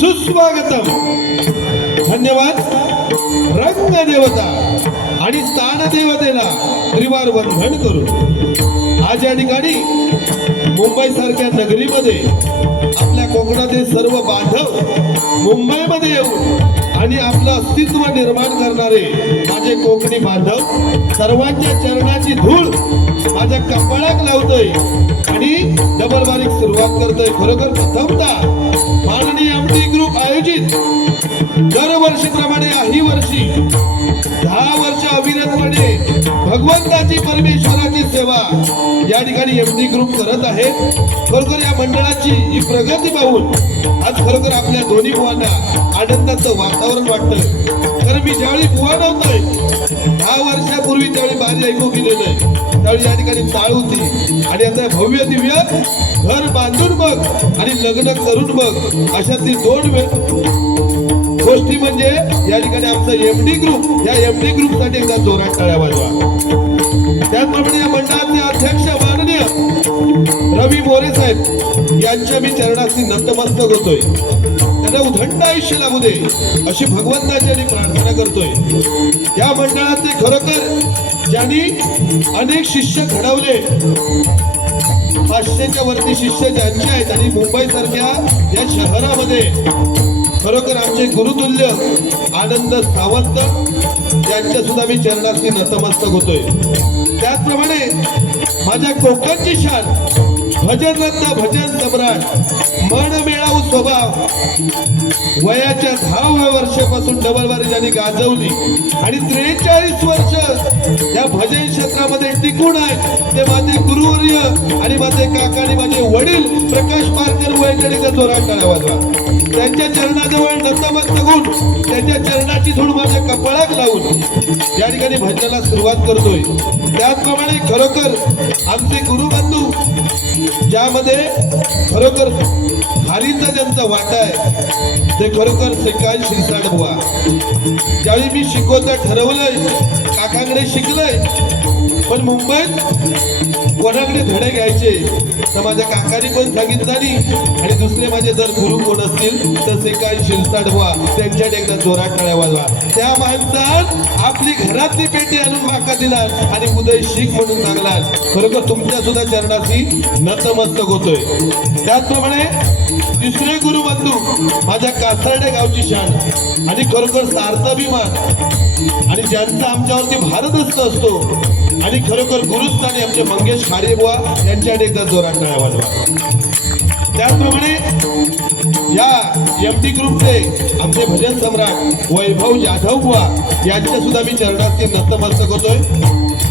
सुस्वागतम. धन्यवाद. रंग देवता आणि स्थान देवतेला त्रिवार वंदन करून आज या ठिकाणी मुंबई सारख्या नगरीमध्ये आपल्या कोकणातील सर्व बांधव मुंबईमध्ये येऊन आणि आपलं अस्तित्व निर्माण करणारे माझे कोकणी बांधव सर्वांच्या चरणाची धूळ माझ्या कपाळात लावतोय आणि डबल बारीक सुरुवात करतोय. खरोखर प्रथमतः माननीय एमडी ग्रुप आयोजित दरवर्षीप्रमाणे ही वर्षी 10 वर्ष अविरतपणे भगवंताची परमेश्वराची सेवा या ठिकाणी एमडी ग्रुप करत आहे. खरोखर या मंडळाची ही प्रगती पाहून आज खरोखर आपल्या दोन्ही बुवांना आनंदाचं वातावरण वाटतंय. कारण मी ज्यावेळी बुवा नव्हतोय 10 वर्षापूर्वी त्यावेळी बारी ऐकू गेलेलं आहे, त्यावेळी या ठिकाणी चाळ होती आणि आता भव्य दिव्य घर बांधून बघ आणि लग्न करून बघ अशा ती दोन गोष्टी म्हणजे या ठिकाणी आमचा एमडी ग्रुप. या एमडी ग्रुप साठी एकदा जोरात टाळ्या वाजवा. त्याचप्रमाणे या मंडळाचे अध्यक्ष माननीय रवी मोरे साहेब यांच्या मी चरणाशी नतमस्तक होतोय. त्यांना उदंड आयुष्य लाभू दे अशी भगवंताची आणि प्रार्थना करतोय. या मंडळाचे खरोखर ज्यांनी अनेक शिष्य घडवले, 500च्या वरती शिष्य ज्यांचे आहेत आणि मुंबई सारख्या या शहरामध्ये खरोखर आमचे गुरुतुल्य आनंद सावंत यांच्या सुद्धा मी चरणाशी नतमस्तक होतोय. त्याचप्रमाणे माझ्या कोकणची शान भजन रत्न भजन सम्राट मन मिळावू स्वभाव वयाच्या 10व्या वर्षापासून डबलबारी ज्यांनी गाजवली आणि 43 वर्ष या भजन क्षेत्रामध्ये टिकून आहे ते माझे गुरुवर्य आणि माझे काका आणि माझे वडील प्रकाश पारकर वयांच्या जोरात टाळ्या वाजवा. त्यांच्या चरणाजवळ नतमस्तक होऊन त्यांच्या चरणाची धूळ माझ्या कपाळात लावून या ठिकाणी भजनाला सुरुवात करतोय. त्याचप्रमाणे खरोखर आमचे गुरुबंधू ज्यामध्ये खरोखर खालीचा ज्यांचा वाटा आहे ते खरोखर श्रीकांत शिरसाट बुवा. ज्यावेळी मी शिकवता ठरवलंय काकांकडे शिकलंय, पण मुंबईत कोणाकडे धडे घ्यायचे तर माझ्या काकांनी पण सांगितलं नाही आणि दुसरे माझे जर गुरु कोण असतील तर श्रीकांत शिरसाट बुवा त्यांच्याकडे एकदा जोरात टाळ्या वाजवा. त्या माणसात आपली घरातली पेटी आणून माका दिला आणि उदय शीख म्हणून सांगला. खरोखर तुमच्या सुद्धा चरणाशी नतमस्तक होतोय. त्याचप्रमाणे तिसरे गुरुबंधू माझ्या कासारडे गावची शान आणि खरोखर सार्थ अभिमान आणि ज्यांचा आमच्यावरती भारदस्त असतो आणि खरोखर गुरुस्थानी आमचे मंगेश खारे बुवा यांच्याकडे एकदा जोरात टाळ्या वाजवा. त्याचप्रमाणे या एमडी ग्रुपचे आमचे भजन सम्राट वैभव जाधव बुवा यांच्या सुद्धा मी चरणाशी नतमस्तक होतोय.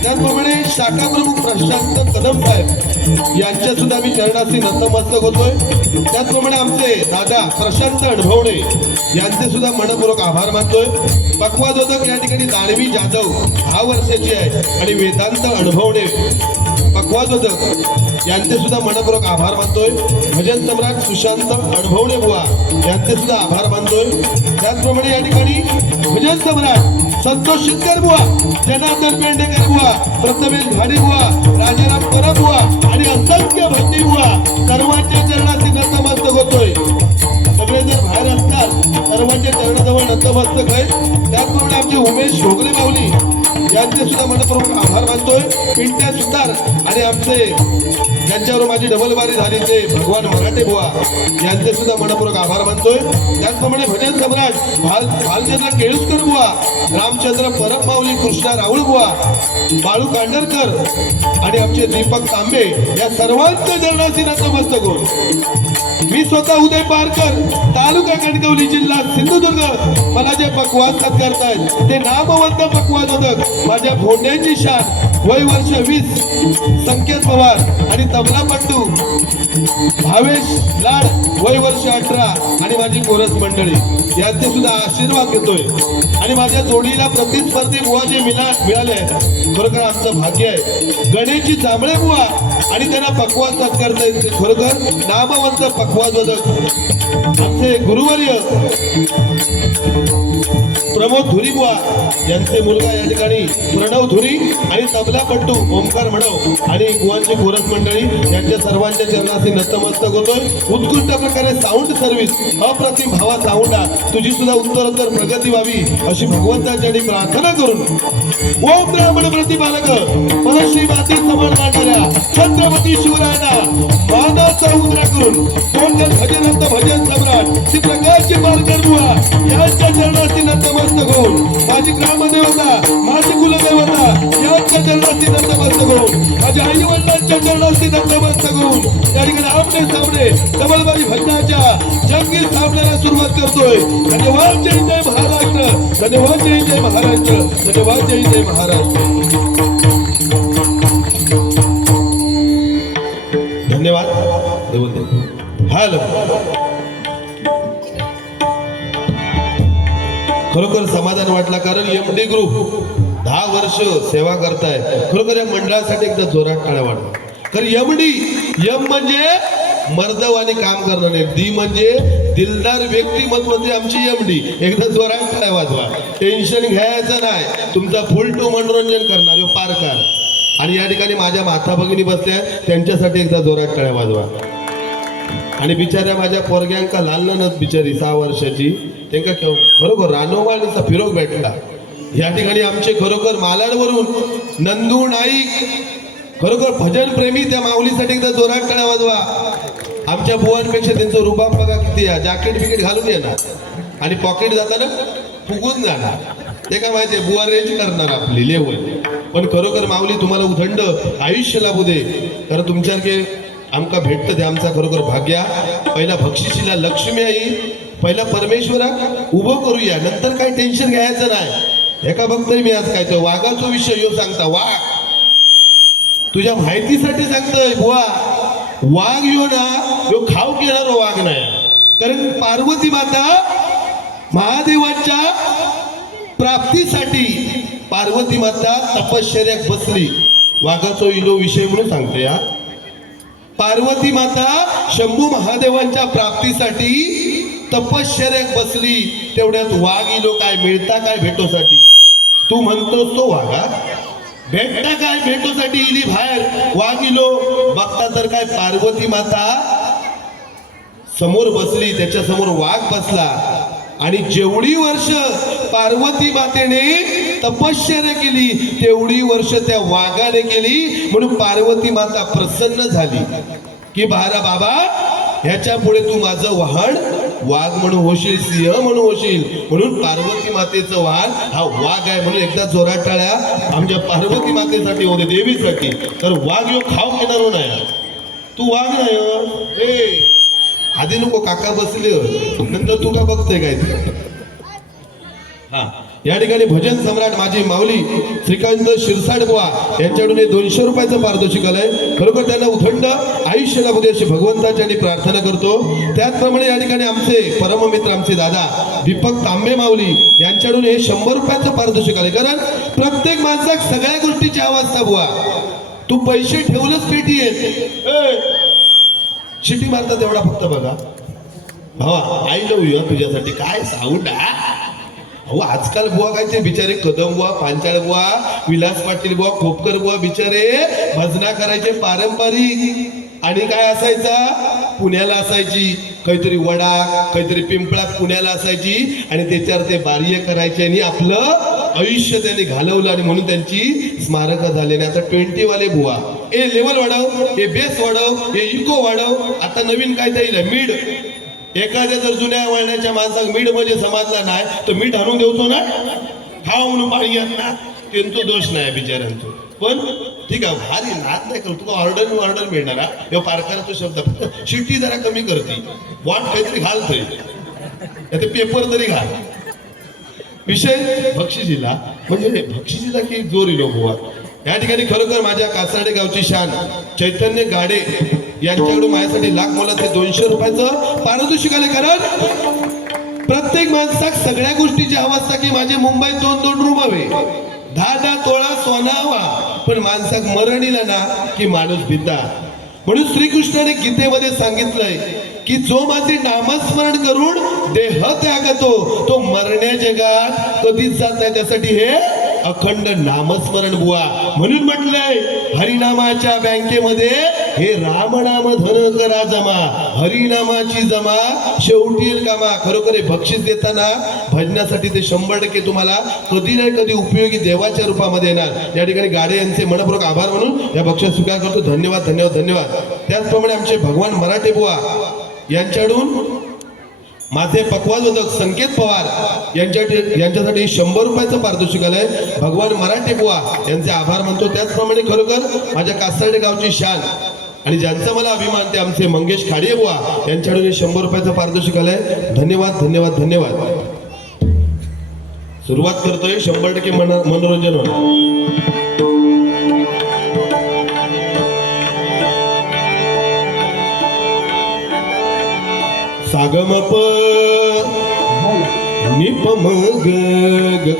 त्याचप्रमाणे शाखा प्रमुख प्रशांत कदम साहेब यांच्या सुद्धा मी चरणाशी नतमस्तक होतोय. त्याचप्रमाणे आमचे दादा प्रशांत अनुभवणे यांचे सुद्धा मनपूर्वक आभार मानतोय. पक्वादोदक या ठिकाणी दानवी जाधव 10 वर्षाची आहे आणि वेदांत अनुभवणे पक्वादोदक यांचे सुद्धा मनपूर्वक आभार मानतोय. भजन सम्राट सुशांत अनुभवणे बुवा यांचे सुद्धा आभार मानतोय. त्याचप्रमाणे या ठिकाणी भजन सम्राट संतोष शिंदकर बुवा, जनार्दन पेंडेकर बुवा, प्रथमेश घाडी बुवा, राजाराम परब बुवा आणि असंख्य भक्ती बुवा सर्वांच्या चरणाशी नतमस्तक होतोय. सगळे जर बाहेर असतात सर्वांच्या चरणाजवळ नतमस्तक आहे. त्याचप्रमाणे आमचे उमेश ढोगले माऊली यांचे सुद्धा मनपूर्वक आभार मानतोय. पिंट्या सुतार आणि आमचे ज्यांच्यावर माझी डबलबारी झाली ते भगवान मराठे बुवा यांचे सुद्धा मनपूर्वक आभार मानतोय. त्याचप्रमाणे भजन सम्राट भालचंद्र केळुसकर बुवा, रामचंद्र परब माऊली, कृष्णा राहुल बुवा, बाळू कांडरकर आणि आमचे दीपक तांबे या सर्वांच्या चरणाशी नतमस्तक होऊन मी स्वतः उदय पारकर, तालुका कणकवली, जिल्हा सिंधुदुर्ग, मला जे पक्वाद सत्कारतायत ते नामवंत पक्वादोदक माझ्या भोंड्यांची शान, वय वर्ष 20, संकेत पवार आणि तबलापट्टू भावेश लाड, वय वर्ष 18 आणि माझी कोरस मंडळी यांचे सुद्धा आशीर्वाद घेतोय. आणि माझ्या जोडीला प्रतिस्पर्धी बुवा जे मिळाले खरोखर आमचं भाग्य आहे. गणेशजी जांभळे बुवा आणि त्यांना पक्वाद सत्कारता येते. खरोखर नामवंत पक्वादोदक आमचे गुरुवर्य प्रमोद धुरी बुवा यांचे मुलगा या ठिकाणी प्रणव धुरी आणि तबलापट्टू ओमकार म्हणव आणि बुवांची कोरस मंडळी यांच्या सर्वांच्या चरणाशी नतमस्तक होतोय. उत्कृष्ट प्रकारे साऊंड सर्व्हिस अप्रतिम भावा साऊंडा तुझी सुद्धा उत्तरोत्तर प्रगती व्हावी अशी भगवंताच्या प्रार्थना करून ओम ब्राह्मण प्रतिपालक परश्री माती समोर मांडणाऱ्या छत्रपती शिवरायांना मानाचा उद्रा करून कोणत्या भजनंत भजन सम्राट श्री प्रकाशजी पालकर बुवा यांच्या चरणाशी नतमस्तक होऊन माझी ग्रामदेवता, माझी कुलदेवता यांच्या चरणाशी नतमस्तक होऊन माझ्या आई वडिलांच्या चरणाशी नतमस्तक होऊन या ठिकाणी आमने सामने डबलबारी भजनाच्या जंगी सामन्याला सुरुवात करतोय. धन्यवाद. जय जय महाराष्ट्र. धन्यवाद. जय जय महाराष्ट्र. धन्यवाद. जय जय महाराष्ट्र. धन्यवाद. हॅलो. खरोखर समाधान वाटला कारण एमडी ग्रुप 10 वर्ष सेवा करताय. खरोखर या मंडळासाठी एकदा जोरात टाळ्या वाढवा. कारण एम म्हणजे मर्दवानी काम करणारे, डी म्हणजे दिलदार व्यक्तिमत्व ते आमची एमडी. एकदा जोरात टाळ्या वाजवा. टेन्शन घ्यायचं नाही, तुमचा फुल टू मनोरंजन करणार पारकार. आणि या ठिकाणी माझ्या माता भगिनी बसल्या त्यांच्यासाठी एकदा जोरात टाळ्या वाजवा. आणि बिचाऱ्या माझ्या पोरग्यांका लालनच बिचारी 6 वर्षाची त्यांना खरोखर रानोवाळीचा फिरोग भेटला. या ठिकाणी आमचे खरोखर मालाडवरून नंदू नाईक खरोखर भजन प्रेमी त्या माऊलीसाठी एकदा जोरात टाळ्या वाजवा. आमच्या बुवांपेक्षा त्यांचं रुबाब बघा किती आहे. जॅकेट बिकेट घालून येणार आणि पॉकेट जाताना फुगून जाणार. ते काय माहितीये बुवा रेंज करणार आपली लेवल. पण खरोखर माऊली तुम्हाला उदंड आयुष्य लाभू दे. कारण तुमच्यासारखे आमका भेटतं ते आमचा खरोखर भाग्या. पहिला बक्षिशीला लक्ष्मी आई, पहिला परमेश्वरा उभं करूया, नंतर काही टेन्शन घ्यायचं नाही. एका बघतोय मी आज काय तो वाघाचा विषय यो सांगता. वाघ तुझ्या माहितीसाठी सांगतोय बुवा, वाघ यो ना यो खाऊ घेणारा वाघ नाही. कारण पार्वती माता महादेवाच्या प्राप्तीसाठी पार्वती माता तपश्चर्यात बसली. वाघाचो इलो विषय म्हणून सांगते. या पार्वती माता शंभू महादेवांच्या प्राप्तीसाठी तपश्चर्यात बसली. तेवढ्यात वाघ इलो काय मिळता काय भेटोसाठी. तू म्हणतोस तो वाघा भेटता काय भेटोसाठी इली बाहेर. वाघ इलो बघता तर काय पार्वती माता समोर बसली, त्याच्या समोर वाघ बसला. आणि जेवढी वर्ष पार्वती मातेने तपश्चर्या केली तेवढी वर्ष त्या वाघाने केली. म्हणून पार्वती माता प्रसन्न झाली की बारा बाबा ह्याच्या पुढे तू माझं वाहन वाघ म्हणून होशील, सिंह म्हणून होशील. म्हणून पार्वती मातेचं वाहन हा वाघ आहे. म्हणून एकदा जोरात टाळ्या आमच्या पार्वती मातेसाठी होते, देवीसाठी. तर वाघ यो खाऊ घेणार नाही. तू वाघ नाही ए आधी नको काका बसले नंतर तू का बघतोय काय. हा या ठिकाणी भजन सम्राट माझी माऊली श्रीकांत शिरसाट बुवा यांच्याकडून हे 200 रुपयाचं पारितोषिक आलंय. खरोखर त्यांना उथंड आयुष्य लाभू दे अशी भगवंताची आणि प्रार्थना करतो. त्याचप्रमाणे या ठिकाणी आमचे परममित्र आमचे दादा दीपक तांबे माऊली यांच्याकडून हे 100 रुपयाचं पारितोषिक आलंय. कारण प्रत्येक माणसाक सगळ्या गोष्टीची अवस्था बुवा. तू पैसे ठेवलंच पेटी येत शिटी मारतात एवढा फक्त बघा भावा. आय लव्ह यू तुझ्यासाठी काय साऊंड. अहो आजकाल बुवा काय ते बिचारे कदम बुवा पांचाळ बुवा विलास पाटील बुवा खोपकर बुवा बिचारे भजना करायचे पारंपरिक. आणि काय असायचा पुण्याला असायची काहीतरी वडा काहीतरी पिंपळात पुण्याला असायची आणि त्याच्यावर ते बाह्य करायचे आणि आपलं आयुष्य त्यांनी घालवलं आणि म्हणून त्यांची स्मारक झाले. आता 20 वाले बुवा ए लेवल वाढव हे बेस वाढव हे इको वाढव. आता नवीन काय येईल मीड. एखाद्या जर जुन्या वळणाच्या माणसाक मीठ म्हणजे समजला नाही तर मीठ आणून देवतो ना खाऊ म्हणून पाणी ना त्यांचा दोष नाही बिचाऱ्यांचा. पण ठीक आहे भारी नाद नाही करतो तुला ऑर्डर मिळणार हा पारकाराचा शब्द शिट्टी जरा कमी करते वॉट काहीतरी घालतोय ते पेपर तरी घाल. विषय बक्षिसीला म्हणजे बक्षिसीला की जोर इलो बुवा. या ठिकाणी खरोखर माझ्या कासाडे गावची शान चैतन्य गाडे यांच्याकडून माझ्यासाठी लाख मोलाचे 200 रुपयाचं पारितोषिक आले. कारण प्रत्येक माणसाक सगळ्या गोष्टीची अवस्था की माझे मुंबईत 2-2 रूम हवे 10-10 तोळा सोना हवा. पण माणसाक मरण इला ना की माणूस भिता. म्हणून श्रीकृष्णाने गीतेमध्ये सांगितलंय की जो माझे नामस्मरण करून देह त्यागतो तो मरण्या जगात कधीच जात नाही. त्यासाठी हे अखंड नामस्मरण बुवा. म्हणून म्हटलंय हरिनामाच्या बँकेमध्ये हे रामनाम धन करा जमा हरिनामाची जमा शेवटी कामा. खरोखर हे बक्षीस देताना भजनासाठी ते 100% तुम्हाला कधी नाही कधी उपयोगी देवाच्या रूपामध्ये येणार. या ठिकाणी गाडे यांचे मनपूर्वक आभार म्हणून या बक्षीस स्वीकार करतो. धन्यवाद धन्यवाद धन्यवाद. त्याचप्रमाणे आमचे भगवान मराठे बुवा यांच्याकडून माझे पक्वादोदक संकेत पवार यांच्यासाठी 100 रुपयाचं पारितोषिक आलंय. भगवान मराठे बुवा यांचे आभार मानतो. त्याचप्रमाणे खरोखर माझ्या कासार्डे गावची शान आणि ज्यांचा मला अभिमान ते आमचे मंगेश खाडे बुवा यांच्याकडून 100 रुपयाचं पारितोषिक आलंय. धन्यवाद धन्यवाद धन्यवाद. सुरुवात करतोय 100% मनोरंजन होणार. सागमप निपम ग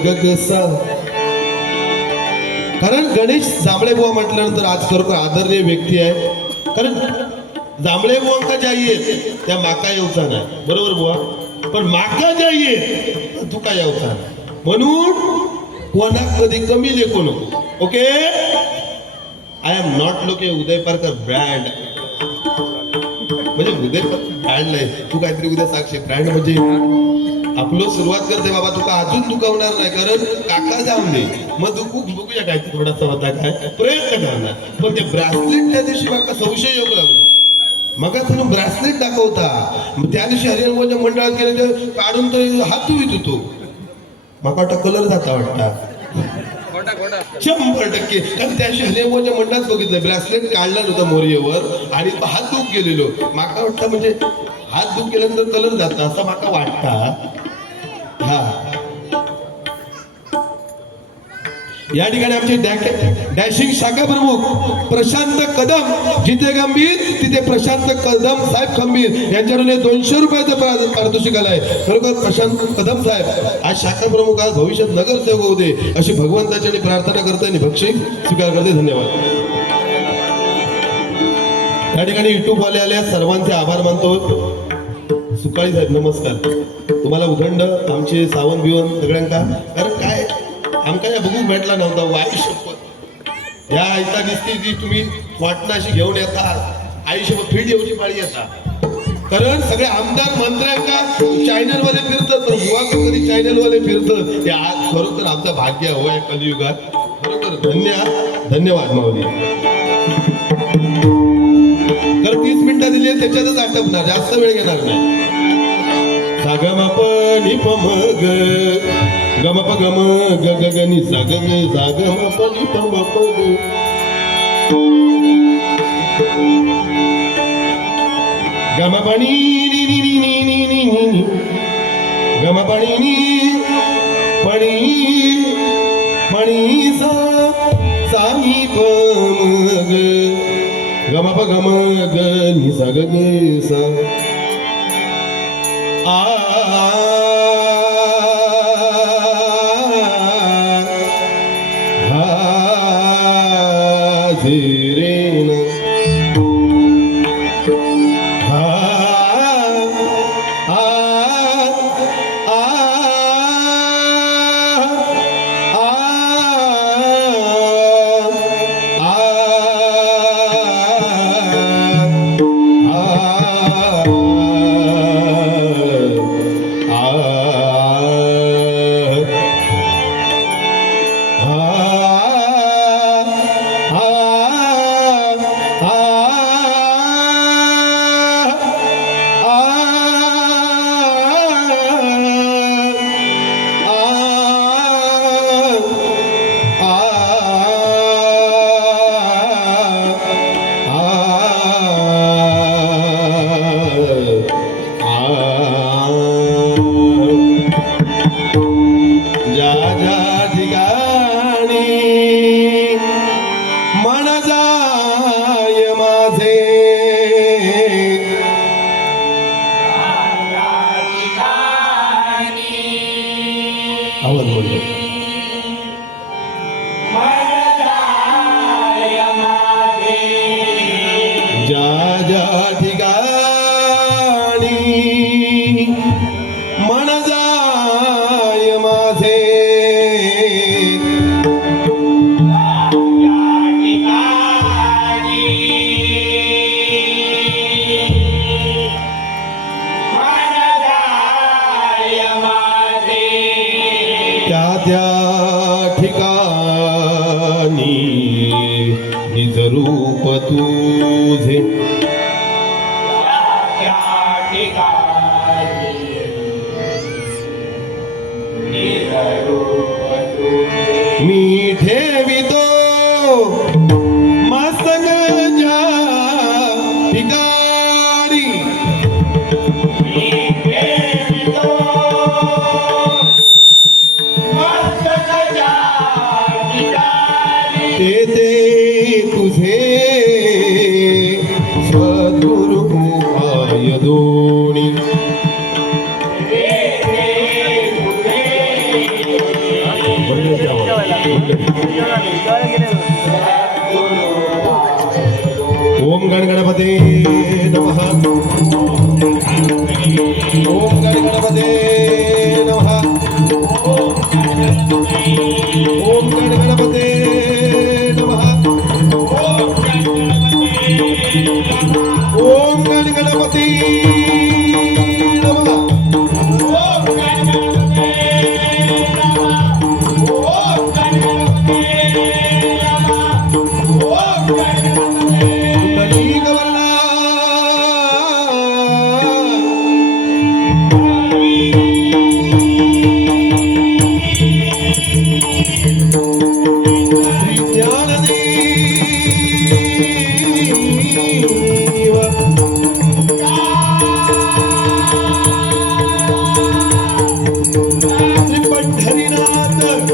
ग सा. कारण गणेश जांभळे बुवा म्हटल्यानंतर आज खरोखर आदरणीय व्यक्ती आहे. कारण जांभळे बुवांका जाईये त्या माका येऊचा नाही बरोबर बुवा. पण माका जाईये तुका येऊचा नाही. म्हणून कोणाक कधी कमी लेखो नको. ओके आय एम नॉट लोके उदय पारकर ब्रँड म्हणजे उदय ब्रँड नाही. तू काहीतरी उद्या साक्षी ब्रँड म्हणजे आपलं सुरुवात करते बाबा तुका अजून दुखवणार नाही. कारण काका जाऊन दे मग तू बघूया काय थोडासा होता काय प्रयत्न करणार. पण ते ब्रासलेट त्या दिवशी माका संशय येऊ लागलो. मग तुम्ही ब्रासलेट दाखवता त्या दिवशी हरिहरच्या मंडळात गेले ते काढून तो हात धुवीत होतो. माका वाटतं कलर जाता वाटता 100%. कारण त्या हरिहरच्या मंडळात बघितलं ब्रासलेट काढलं नव्हतं मोर्येवर आणि हात धुक गेलेलो. माका वाटतं म्हणजे हात धुक गेल्यानंतर कलर जाता असं माका वाटता. हा या ठिकाणी आमचे डॅशिंग शाखा प्रमुख प्रशांत कदम जिथे गंभीर तिथे प्रशांत कदम साहेब खंबीर यांच्याकडून 200 रुपयाचं पारितोषिक आलंय. खरोखर प्रशांत कदम साहेब आज शाखा प्रमुख आज भविष्यात नगरसेवक होऊ दे अशी भगवंताची आणि प्रार्थना करते आणि बक्षीस स्वीकार करते. धन्यवाद. या ठिकाणी युट्यूब वाले आले सर्वांचे आभार मानतो. सुकाळी साहेब नमस्कार. तुम्हाला उदंड आमचे सावंत बिवंत सगळ्यांका. कारण काय आमका या बघूक भेटला नव्हता आयुष्यभर या आयता दिसती जी तुम्ही वाटणाशी घेऊन येता आयुष्यभर फीड येऊची पाळी येता. कारण सगळे आमदार मंत्र्यांका चॅनल वाले फिरतात पण बुवा कधी चॅनल वाले फिरतात. हे आज खरोखर आमचं भाग्य हवं या कलियुगात. खरोखर धन्यवाद माऊली. तर 30 मिनिटं दिली त्याच्यातच आटपणार जास्त वेळ घेणार नाही. सागमप निपम ग गमप गम ग ग ग नि सा ग ग सागमप निपम ग गमपणी नि नि नि नि नि नि गमपणी नि पणी प म ग ग म प ग म ग नि सा ग ग सा आ हा झे रे न हा आ आ ज्या ज्या ठिकाणी मन जाय माझे आवाज बोलतो ज्या ज्या ठिकाणी मन जाय माझे त्या त्या ठिकाणी निज रूप तुझे मी ठेवितो मस्तक ज्या ठिकाणी ते तुझे सद्गुरु पाय दोणी ओम गणगणपते नमः ओम गणगणपते नमः ओम गणगणपते नमः ओम गणगणपते नमः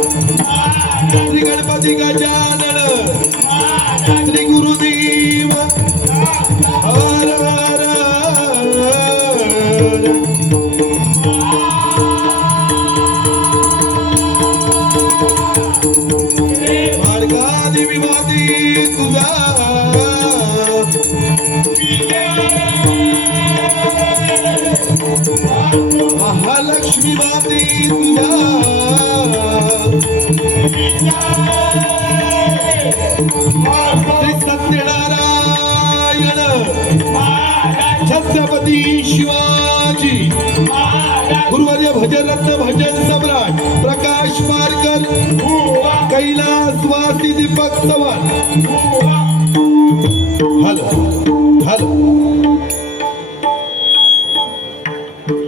श्री गणपती गजानन श्री गुरुदेव हर हर मार्गादी विवादी तुझा महालक्ष्मी माते तुझा श्री सत्यनारायण छत्रपती शिवाजी गुरुवर्य भजनरत्न भजन सम्राट प्रकाश पारकर कैलासवासी दीपक चव्हाण हॅलो हॅलो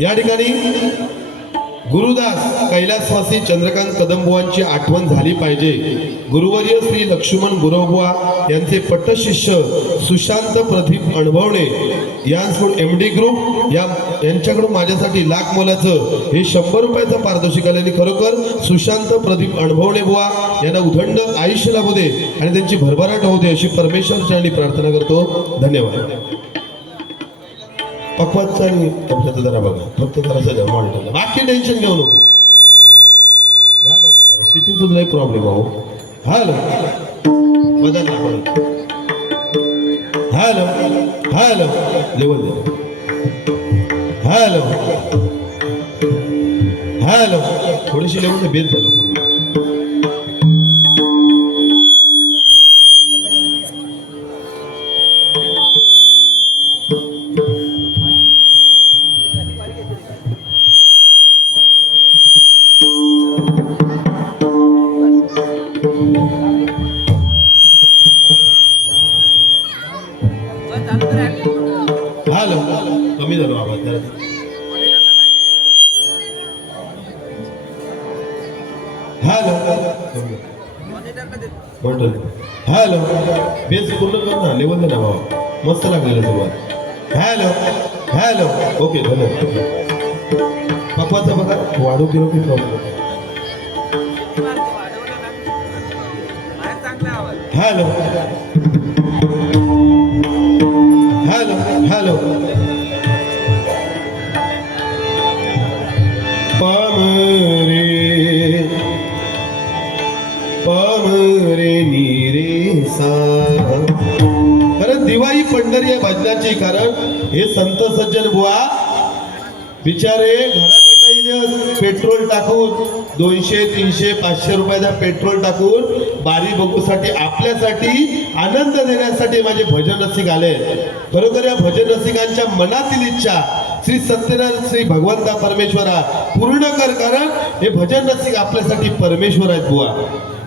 या ठिकाणी गुरुदास कैलासवासी चंद्रकांत कदमबुवांची आठवण झाली पाहिजे. गुरुवर्य श्री लक्ष्मण गुरवबुवा यांचे पट्टशिष्य सुशांत प्रदीप अणभवणे यांकडून MD ग्रुप या यांच्याकडून माझ्यासाठी लाख मोलाचं हे 100 रुपयाचं पारितोषिक आले आणि खरोखर सुशांत प्रदीप अनुभवणे बुवा यांना उदंड आयुष्य लाभू दे आणि त्यांची भरभराट होऊ दे अशी परमेश्वर चरणी प्रार्थना करतो. धन्यवाद. पक्वाचा आणि तुमच्याचं जरा बघा, फक्त जरासा जमा ठेवला, बाकी टेन्शन घेऊ नको. या बघा जरा सिटीतून लई प्रॉब्लेम आहो. हॅलो बदलला बदल. हॅलो हॅलो लेवल दे. हॅलो हॅलो थोडीशी लेवल बेल झालो. हॅलो कमी झालो आवाज जरा. हॅलो हॅलो बेस पूर्ण कर ना, लेवल दे ना बाबा, मस्त लागलेलं सुरुवात. हॅलो हॅलो ओके धन्यवाद. पप्पाचं बघा वाढू किलो की प्रॉब्लेम. हॅलो हॅलो हॅलो पामरे नीरे सा. कारण दिवाळी पंढरी आहे भजनाची. कारण हे संत सज्जन बुवा बिचारे घराकडे पेट्रोल टाकून 200 300 500 रुपयाचा पेट्रोल टाकून बारी बघूसाठी आपल्यासाठी आनंद देण्यासाठी माझे भजन रसिक आले. खरोखर या भजन रसिकांच्या मनातील इच्छा श्री सत्यनारायण श्री भगवंता परमेश्वरा पूर्ण कर. कारण हे भजन रसिक आपल्यासाठी परमेश्वर आहेत बुवा.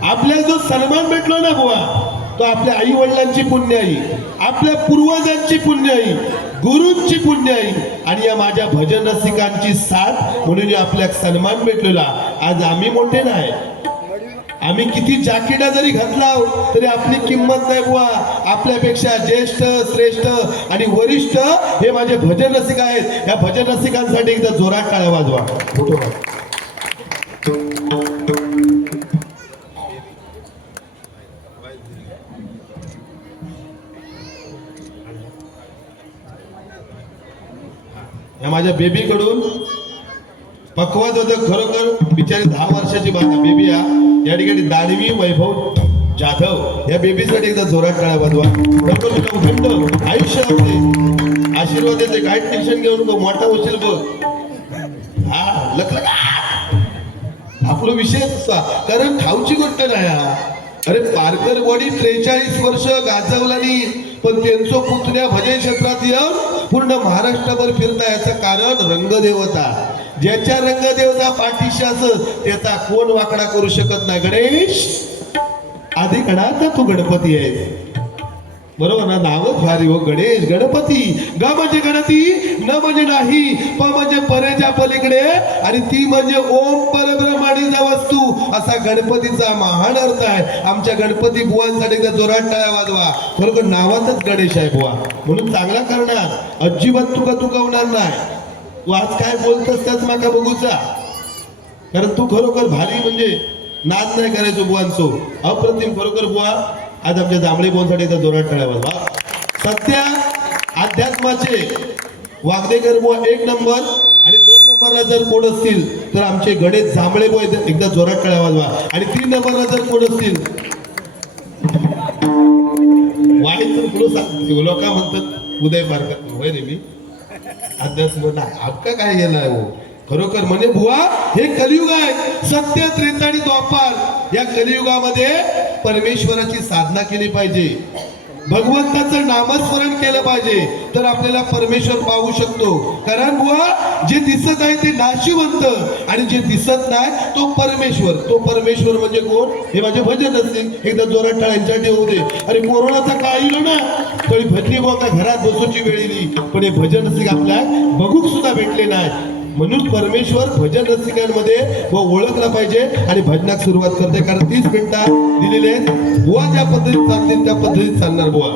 आपल्याला जो सन्मान भेटलो ना बुवा तो आपल्या आई वडिलांची पुण्याई, आपल्या पूर्वजांची पुण्याई, गुरूंची पुण्याई आणि या माझ्या भजन रसिकांची साथ म्हणून आपल्याला सन्मान भेटलेला. आज आम्ही मोठे नाही, आम्ही किती जाकिटा जरी घातला तरी आपली किंमत नाही बुवा. आपल्यापेक्षा ज्येष्ठ श्रेष्ठ आणि वरिष्ठ हे माझे भजन रसिक आहेत. या भजन रसिकांसाठी एकदा जोरात टाळ्या वाजवा. या माझ्या बेबी कडून पक्वाज होतं. खरोखर बिचारी 10 वर्षाची बेबी या ठिकाणी दानवी वैभव जाधव या बेबीसाठी एकदा जोरात टाळ्या वाजवा. खरोखर तुला उदंड आयुष्य होते, आशीर्वाद देते. काय टेन्शन घेऊ नको, मोठा होशील बघ. हा लग्न आपला विषय असता, कारण खाऊची गोष्ट नाही. अरे पारकर बॉडी 43 वर्ष गाजवलानी पण त्यांचं पुतण्या भजन क्षेत्रात येऊन पूर्ण महाराष्ट्रभर फिरता. याचं कारण रंगदेवता. ज्याच्या रंगदेवता पाठीशी असत त्याचा कोण वाकडा करू शकत नाही. गणेश आधी गणाचा तू गणपती आहे, बरोबर ना? नावच भारी हो गणेश गणपती. ग म्हणजे गणती, न म्हणजे नाही, प म्हणजे परेच्या पलीकडे आणि ती म्हणजे ओम परब्रह्मांडीचा वस्तू असा गणपतीचा महान अर्थ आहे. आमच्या गणपती बुवांसाठी एकदा जोरात टाळ्या वाजवा. खरोखर नावातच गणेश आहे बुवा, म्हणून चांगला करणार, अजिबात चुकवणार नाही. तू आज काय बोलतस त्याच माका बघूचा, कारण तू खरोखर भारी म्हणजे नाद नाही करायचो बुवांचो. अप्रतिम खरोखर बुवा. आज आमच्या जांभळे बोलसाठी जोरात टाळ्या वाजवा. सत्या अध्यात्माचे वागदेकर बुवा 1 नंबर आणि 2 नंबरला जर कोण असतील तर आमचे गणेश जांभळे बुवा एकदा जोरात टाळ्या वाजवा. आणि 3 नंबरला जर कोण असतील वाईट पुढे सांग लोक म्हणतात उदय पारकर होय रे मी अध्यात्म ना हक्का काय गेला हो. खरोखर म्हणजे बुवा हे कलियुग आहे. सत्य त्रेता आणि द्वापार या कलियुगामध्ये परमेश्वराची साधना केली पाहिजे, भगवंताचं नामस्मरण केलं पाहिजे, तर आपल्याला परमेश्वर पाहू शकतो. कारण बुवा जे दिसत आहे ते नाशिवंत आणि जे दिसत नाही तो परमेश्वर. तो परमेश्वर म्हणजे कोण? हे माझे भजन असतील. एकदा जोरात टाळ्यांसाठी होऊ दे. अरे कोरोनाचा काळ येईल ना तरी भजनी बुवा घरात बसूची वेळ येईल, पण हे भजन रसिक आपल्या बघूक सुद्धा भेटले नाही. म्हणून परमेश्वर भजन रसिकांमध्ये व ओळखला पाहिजे आणि भजनाक सुरुवात करते. कारण 30 मिनिटं दिलेले आहेत. बुवा ज्या पद्धतीत चालतील त्या पद्धतीत चालणार बुवा.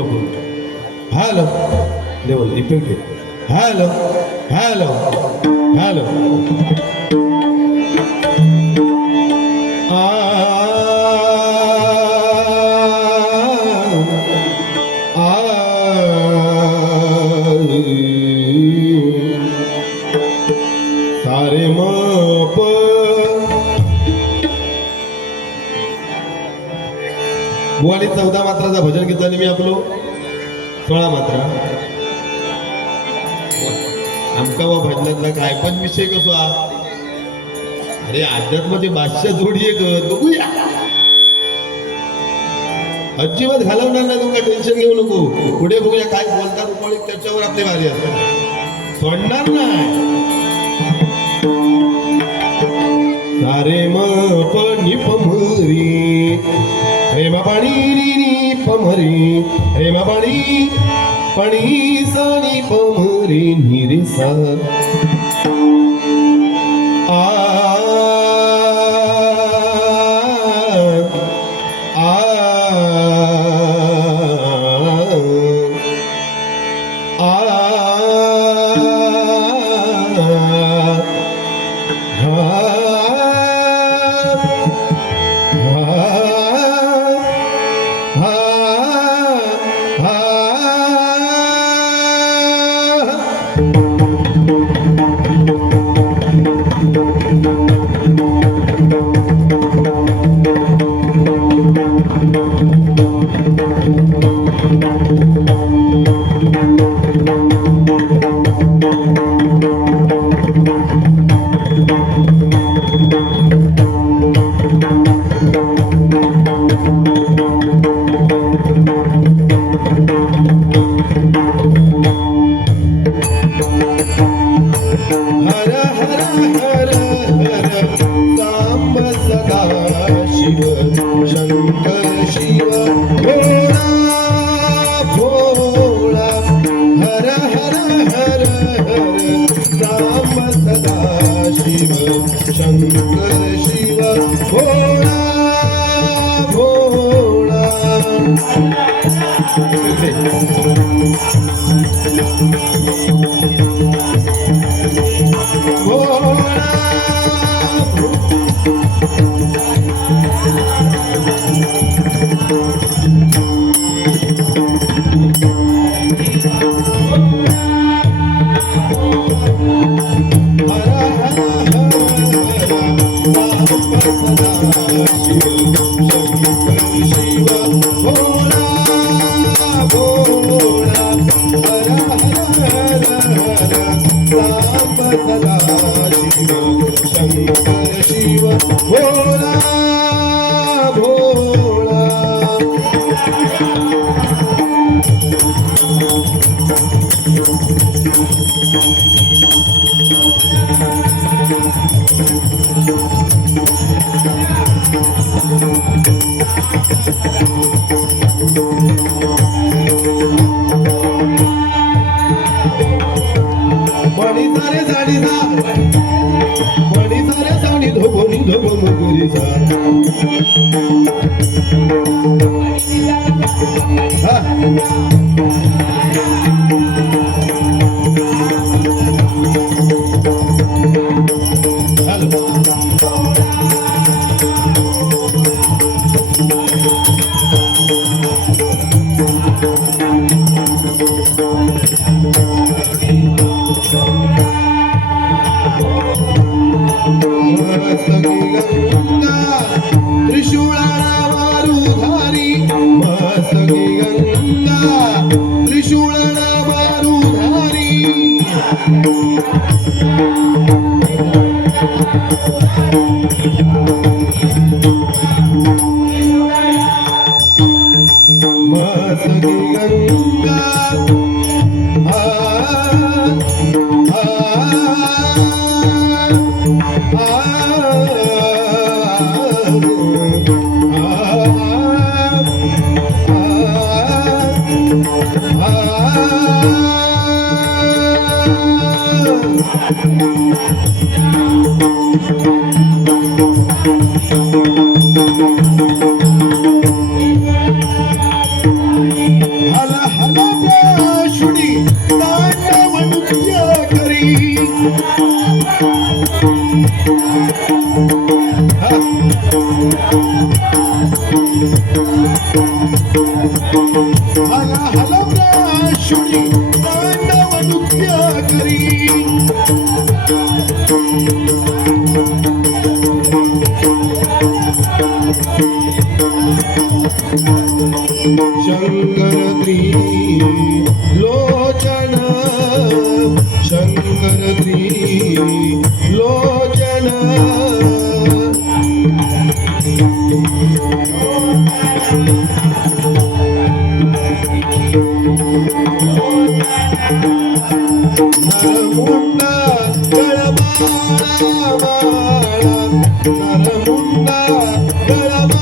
नको. हॅलो लेवल इफेक्ट घे. हॅलो हॅलो हॅलो सारे मप बुवानी 14 मात्राचा भजन घेतला मी आपलो 16 मात्रा आमका वा भजनातला काय पण विषय कसो अरे अध्यात्माची भाष्य जोडी एक बघूया अजिबात घालवणार नाही तुमका टेन्शन घेऊ नको पुढे बघूया काय बोलतात रुपाळी त्याच्यावर आपली वारी असते सोडणार नाही सारे म पनि पमरी रेमा पाणी नी पमरी रेमा पाणी पाणी सानी पमरी निरे सा Hala नृत्य करी हाला हाला शुनी तांडव नृत्य करी शंकर लोचन शंकर लोचन नरमुंडा गळमाळा माळा नरमुंडा गळमाळा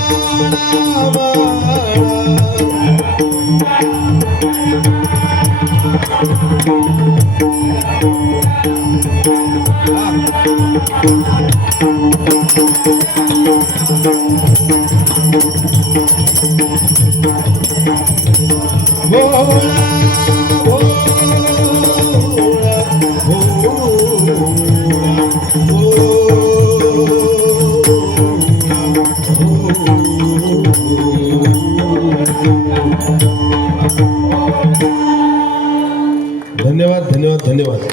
धन्यवाद धन्यवाद धन्यवाद.